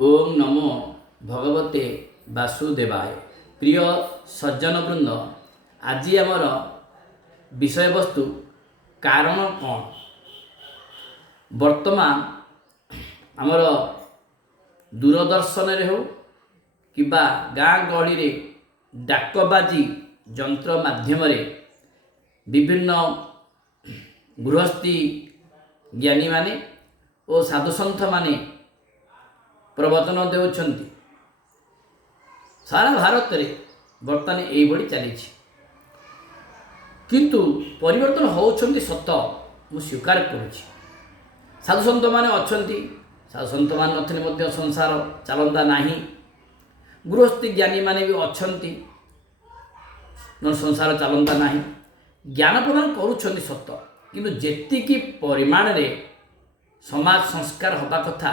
ओम नमो भगवते वासुदेवाय। प्रिय सज्जन वृंद, आज आमर विषय वस्तु कारण कौन। वर्तमान आमर दूरदर्शन हो कि गाँ गहली डाकबाजी यंत्र माध्यम विभिन्न गृहस्थी ज्ञानी माने और साधुसंथ माने प्रवचन देउछंती। सारा भारत में बर्तमान यही चली किंतु परिवर्तन होउछंती सत मु स्वीकार करुछि। साधुसंत माने अछंती, साधुसंत मान नथिले मध्य संसार चलंदा नाही। गृहस्थी ज्ञानी माने भी अछंती, न संसार चलंदा नाही। ज्ञान प्रदान करुछंती सत, किंतु जेतिकी परिमाण रे समाज संस्कार हवा कथा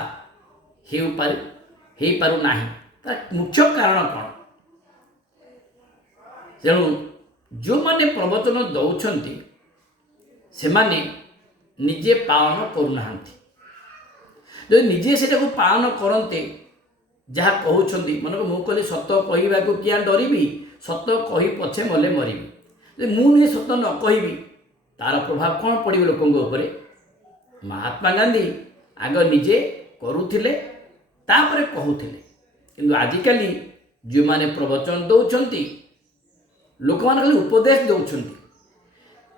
हो पारु नाही। तार मुख्य कारण कौन? तेणु जो माने प्रवचन दौरान से माने निजे पालन करूना। जो निजे से पालन करते जहाँ कहते मन को मुझे सत कहवा को क्या डरबी, सत कही पछे मले मरबी। मुझे सत न कहि तार प्रभाव कौन पड़े लोकों उपरे। महात्मा गांधी आग निजे करुथिले तापरे कहूथिले, किंतु आजिकाली जो माने प्रवचन दौरान लोक मान खाली उपदेश दौरान।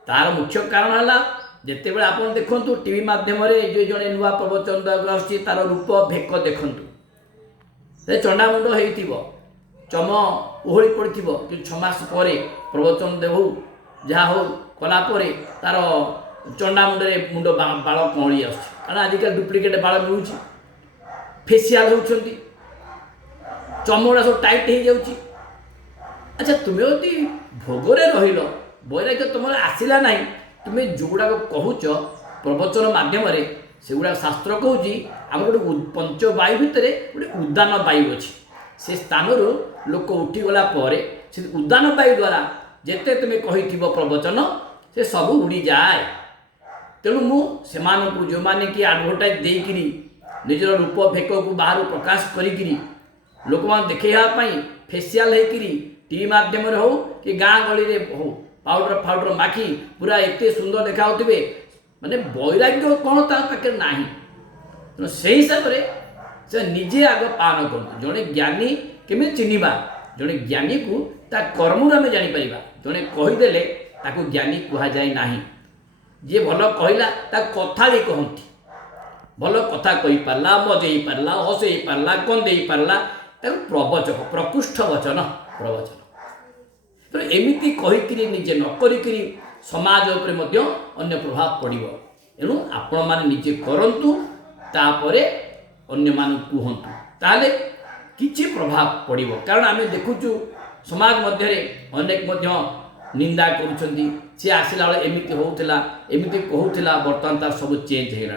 तार मुख्य कारण है जिते बड़े आप देखु टीवी माध्यम जो जड़े नुआ प्रवचन देवाक आसुची तार रूप भेक देखु। चंडामुंड हो चम ओहली पड़ी कि 6 मास पर प्रवचन देव जहाँ हो कलापर तार चंडामुंडे मुंड बाल कौड़ी आस। कारण आजिकल डुप्लिकेट बाल मिलूँ, फेसियाल होती, चमड़ा सब टाइट हो जाऊँगी। अच्छा, तुम्हें यदि भोगरे रहिल वैराग्य तुम आसला ना, तुम्हें जोगुड़ा कहूच प्रवचन मध्यम से गुड़ा शास्त्र कहूँ आम गोटे पंच वायु भितर गोटे उद्दान वायु अच्छी। से स्थान लोक उठीगला से उद्दान वायु द्वारा जिते तुम्हें कही प्रवचन से सब उड़ी जाए। तेणु मुझे जो मैंने कि आडभटाइज देकरी निजर रूप भेक को बाहर प्रकाश करी लोक मान देखापी फेसियाल होकरी टीवी माध्यम हो कि गाँ गली हो पाउडर फाउडर माखी पूरा एत सुंदर देखा माने वैराग्य कौन ताके ना। तेणु से हिसाब से निजे आग पालन कर। जड़े ज्ञानी केमी चिन्हवा, जड़े ज्ञानी को ता कर्म आम जापर। जड़े कहीदेले ताकू ज्ञानी कह जाए ना। जी भल कहला ता कथा भी कहती, भल कथा कही पारला, मजई पारला, हसई पारला, कंदे पारला, प्रवचक प्रकृष्ठ वचन प्रवचन। तो एमती कहीकि निजे नकरी समाज उपरे मध्य अन्य प्रभाव पड़ो। एणु आपण माने निजे करंतु तापरे अन्य मान कहतु, ताले किछि प्रभाव पड़ो। कारण आम देखुचु समाज मध्य अनेक मध्य निंदा करुछंती। सी आसला बेले एमती होउथिला, एमती कहूथिला, वर्तमान तार सब चेंज होगा,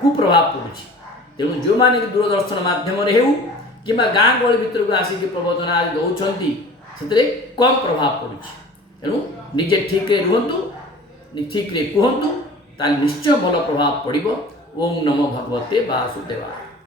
कुप्रभाव पड़ुछि। तेणु जो माने दूरदर्शन माध्यम हो कि गाँ गहली भितर को आसिक प्रवचन आज दौरान से कम प्रभाव पड़ुछि। तेणु निजे ठीक रुहतु, ठीक कहतु, निश्चय भल प्रभाव पड़ो। ओम नमो भगवते वासुदेवाय।